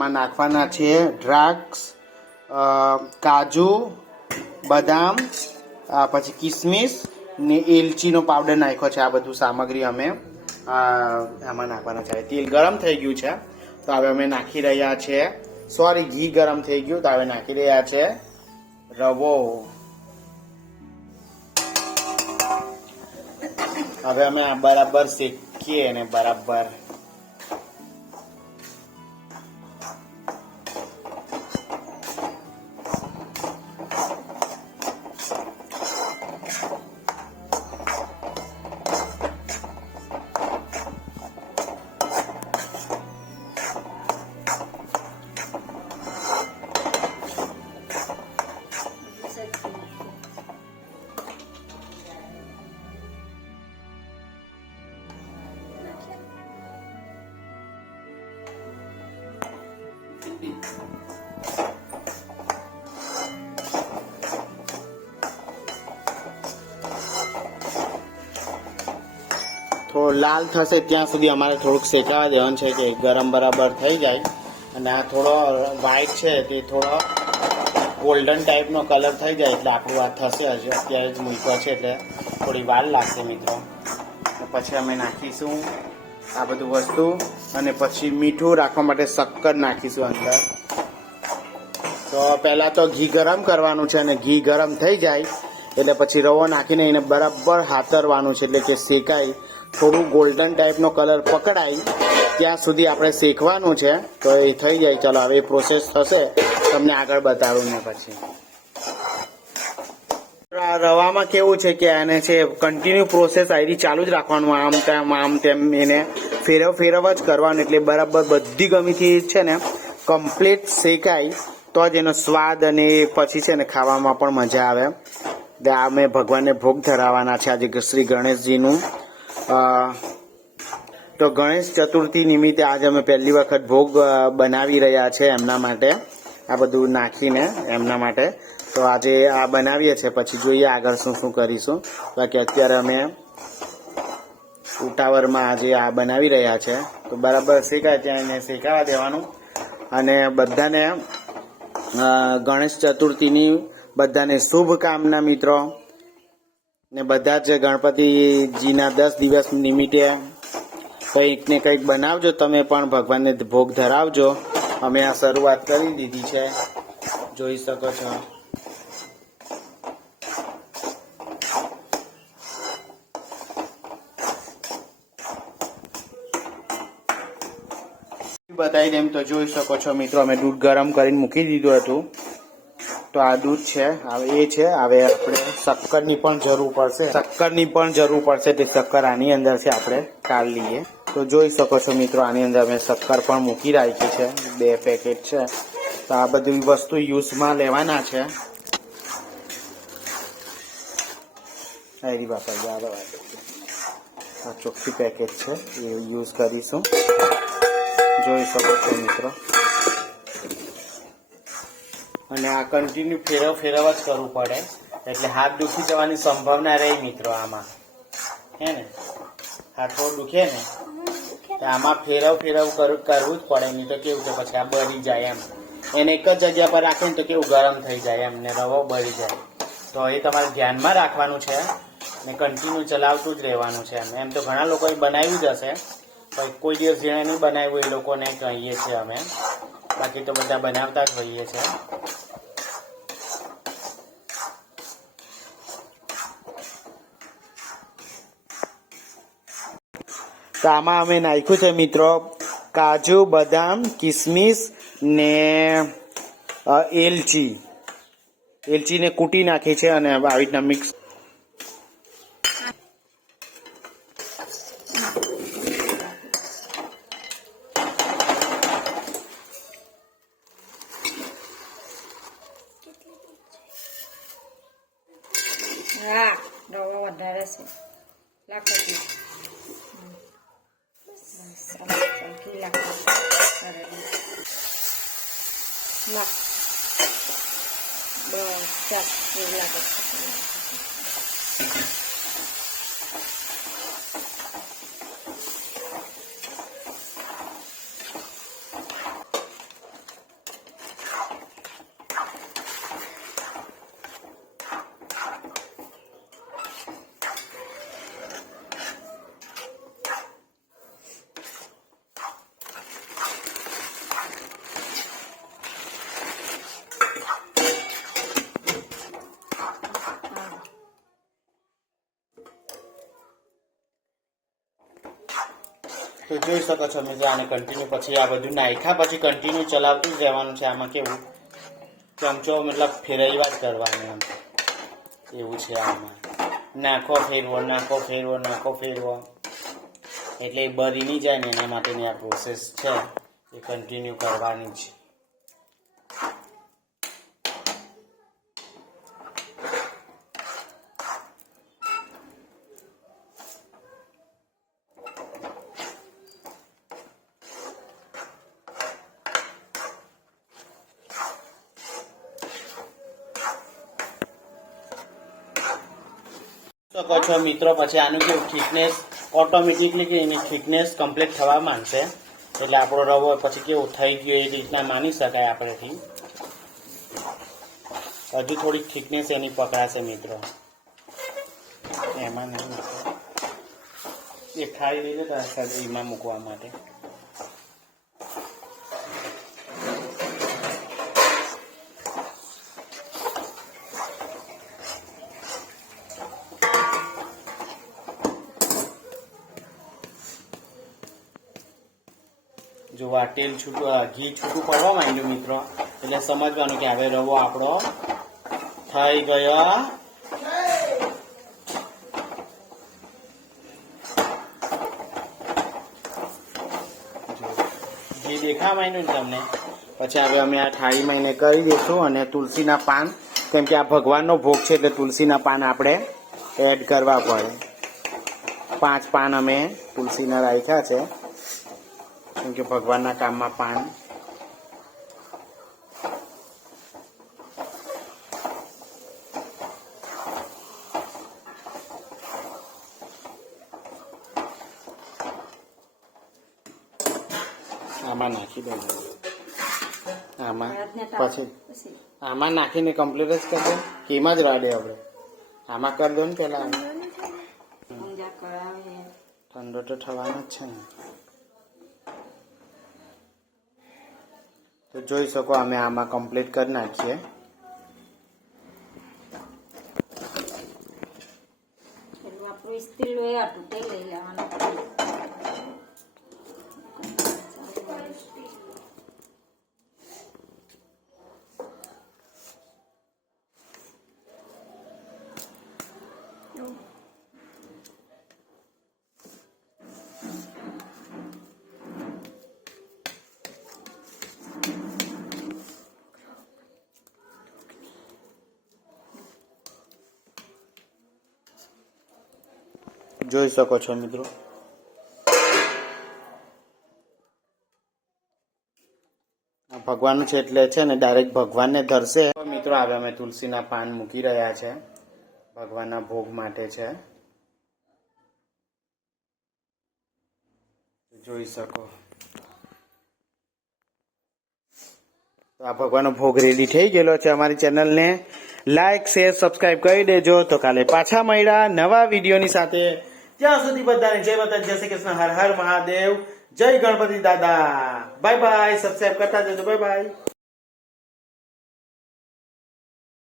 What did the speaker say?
આમાં નાખવાના છે દ્રાક્ષ, કાજુ, બદામ, પછી કિસમિસ ને એલચીનો પાવડર નાખ્યો છે. આ બધું સામગ્રી અમે આમાં નાખવાના છે. તેલ ગરમ થઈ ગયું છે તો હવે અમે નાખી રહ્યા છે, સોરી ઘી ગરમ થઈ ગયું તો હવે નાખી રહ્યા છે રવો. હવે અમે બરાબર શેકીએ અને બરાબર થોડો લાલ થશે ત્યાં સુધી અમારે થોડુંક શેકાવા દેવાનું છે કે ગરમ બરાબર થઈ જાય. અને આ થોડો વ્હાઈટ છે તે થોડો ગોલ્ડન ટાઈપનો કલર થઈ જાય એટલે આપણું આ થશે. હજુ અત્યારે જ મૂક્યો છે એટલે થોડી વાર લાગશે મિત્રો. પછી અમે નાખીશું આ બધું વસ્તુ અને પછી મીઠું રાખવા માટે શક્કર નાખીશું અંદર. તો પહેલાં તો ઘી ગરમ કરવાનું છે અને ઘી ગરમ થઈ જાય એટલે પછી રવો નાખીને એને બરાબર હાથરવાનું છે એટલે કે શેકાય, થોડું ગોલ્ડન ટાઈપનો કલર પકડાય ત્યાં સુધી આપણે શેકવાનું છે. તો એ થઈ જાય. ચાલો હવે એ પ્રોસેસ થશે તમને આગળ બતાવું ને પછી. રવામાં કેવું છે કે એને છે કન્ટિન્યુ પ્રોસેસ આયરી ચાલુ જ રાખવાનું, આમ તેમ એને ફેરવ જ કરવાનું એટલે બરાબર બધી ગમીથી છે ને કમ્પ્લીટ શેકાય તો જ એનો સ્વાદ અને પછી છે ને ખાવામાં પણ મજા આવે. એટલે આ અમે ભગવાનને ભોગ ધરાવવાના છે આજે શ્રી ગણેશજીનું. તો ગણેશ ચતુર્થી નિમિત્તે આજે અમે પહેલી વખત ભોગ બનાવી રહ્યા છે એમના માટે, આ બધું નાખીને એમના માટે. તો આજે આ બનાવીએ છીએ, પછી જોઈએ આગળ શું શું કરીશું. બાકી અત્યારે અમે ઉતાવળમાં આજે આ બનાવી રહ્યા છે. તો બરાબર શેકાય ત્યાં એને શેકાવા દેવાનું. અને બધાને ગણેશ ચતુર્થીની બધાને શુભકામના મિત્રો. ને બધા જ ગણપતિજીના 10 દિવસ નિમિત્તે કંઈક ને કંઈક બનાવજો. તમે પણ ભગવાનને ભોગ ધરાવજો. અમે આ શરૂઆત કરી દીધી છે, જોઈ શકો છો. બતાવી દેમ તો જોઈ શકો છો મિત્રો, અમે દૂધ ગરમ કરીને મૂકી દીધું હતું. તો આ દૂધ છે, હવે એ છે. હવે આપણે શક્કરની પણ જરૂર પડશે. તે શક્કર આની અંદર છે, આપણે કાઢી લઈએ. તો જોઈ શકો છો મિત્રો, આની અંદર અમે શક્કર પણ મૂકી રાખી છે, 2 પેકેટ છે. તો આ બધી વસ્તુ યુઝમાં લેવાના છે. આ ચોખ્ખી પેકેટ છે એ યુઝ કરીશું. જોઈ શકો છો મિત્રો. અને આ કન્ટિન્યુ ફેરવ જ કરવું પડે એટલે હાથ દુખી જવાની સંભાવના રહી મિત્રો. આમાં હે ને હાથ થોડું દુખે ને તો આમાં ફેરવ કરવું જ પડે, નહીં તો કેવું કે પછી આ બળી જાય એમ. એને એક જ જગ્યા પર રાખે ને તો કેવું ગરમ થઈ જાય એમ ને રવો બળી જાય. તો એ તમારે ધ્યાનમાં રાખવાનું છે ને કન્ટિન્યુ ચલાવતું જ રહેવાનું છે. એમ તો ઘણા લોકોએ બનાવ્યું જ હશે, પણ કોઈ દિવસ જેણે નહીં બનાવ્યું એ લોકોને કહીએ છીએ અમે. બાકી તો બધા બનાવતા જ હોઈએ છીએ. તો આમાં અમે નાખ્યું છે મિત્રો કાજુ, બદામ, કિસમિસ ને એલચીને કૂટી નાખી છે અને આવી રીતના મિક્સ. હા રવો વધારે છે લાખો તો જોઈ શકો છો મિત્રો, આને કન્ટિન્યુ પછી આ બધું નાખ્યા પછી કન્ટિન્યુ ચલાવતું જ રહેવાનું છે. આમાં કેવું ચમચો મતલબ ફેરવ્યા જ કરવાનું એમ એવું છે. આમાં નાખો ફેરવો, નાખો ફેરવો, નાખો ફેરવો, એટલે એ બળી નહીં જાય ને એના માટેની આ પ્રોસેસ છે એ કન્ટિન્યુ કરવાની છે. શકો છો મિત્રો, પછી આનું કેવું થિકનેસ ઓટોમેટિકલી કે એની થિકનેસ કમ્પ્લીટ થવા માંડશે. એટલે આપણો રવો પછી કેવું થઈ ગયો એ રીતના માની શકાય આપણેથી. હજુ થોડીક થિકનેસ એની પકડાશે મિત્રો, એમાં નહીં એ ખાઈ લીધે તો એમાં મૂકવા માટે. જો આ તેલ છૂટું ઘી છૂટું પડવા માંડ્યું મિત્રો, એટલે સમજવાનું કે હવે રવો આપણો થઈ ગયો. ઘી દેખા માંડ્યું ને તમને. પછી હવે અમે આ થાળીમાં એને કરી દઈશું. અને તુલસીના પાન, કેમ કે આ ભગવાનનો ભોગ છે એટલે તુલસીના પાન આપણે એડ કરવા પડે. 5 પાન અમે તુલસીના રાખ્યા છે, કેમ કે ભગવાનના કામમાં પાન. આમાં નાખી દો, આમાં પછી આમાં નાખીને કમ્પ્લીટ જ કરી દો. એમાં જ રાડે આપણે આમાં કરી દો ને પેલા. ઠંડો તો થવાનો જ છે ને. તો જોઈ શકો અમે આમાં કમ્પ્લીટ કરી નાખીએ. આપણું સ્ટીલ હોય આટલું તે લઈ લેવાનું. જોઈ શકો છો મિત્રો, આ ભગવાનનું છે એટલે છે ને ડાયરેક્ટ ભગવાનને ધરશે. મિત્રો હવે અમે તુલસીના પાન મૂકી રહ્યા છે, ભગવાનના ભોગ માટે છે. જોઈ શકો તો આ ભગવાનનો ભોગ રેડી થઈ ગયેલો છે. અમારી ચેનલને લાઈક, શેર, સબસ્ક્રાઇબ કરી દેજો. તો કાલે પાછા મળ્યા નવા વિડીયોની સાથે. ત્યાં સુધી બધાને જય માતા, જય શ્રી કૃષ્ણ, હર હર મહાદેવ, જય ગણપતિ દાદા. Bye bye. સબસ્ક્રાઇબ કરતા જજો. Bye bye.